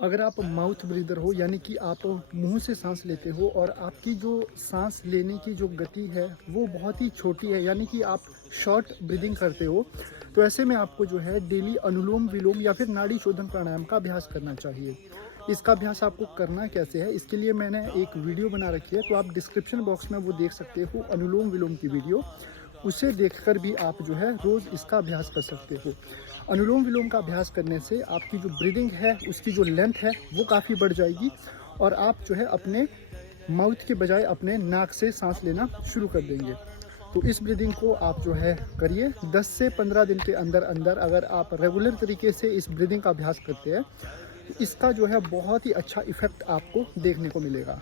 अगर आप mouth breather हो यानी कि आप मुंह से सांस लेते हो और आपकी जो सांस लेने की जो गति है वो बहुत ही छोटी है, यानी कि आप शॉर्ट ब्रीदिंग करते हो, तो ऐसे में आपको जो है डेली अनुलोम विलोम या फिर नाड़ी शोधन प्राणायाम का अभ्यास करना चाहिए। इसका अभ्यास आपको करना कैसे है, इसके लिए मैंने एक वीडियो बना रखी है, तो आप डिस्क्रिप्शन बॉक्स में वो देख सकते हो अनुलोम विलोम की वीडियो। उसे देखकर भी आप जो है रोज़ इसका अभ्यास कर सकते हो। अनुलोम विलोम का अभ्यास करने से आपकी जो ब्रीदिंग है उसकी जो लेंथ है वो काफ़ी बढ़ जाएगी और आप जो है अपने माउथ के बजाय अपने नाक से सांस लेना शुरू कर देंगे। तो इस ब्रीदिंग को आप जो है करिए 10 से 15 दिन के अंदर अंदर। अगर आप रेगुलर तरीके से इस ब्रीदिंग का अभ्यास करते हैं तो इसका जो है बहुत ही अच्छा इफेक्ट आपको देखने को मिलेगा।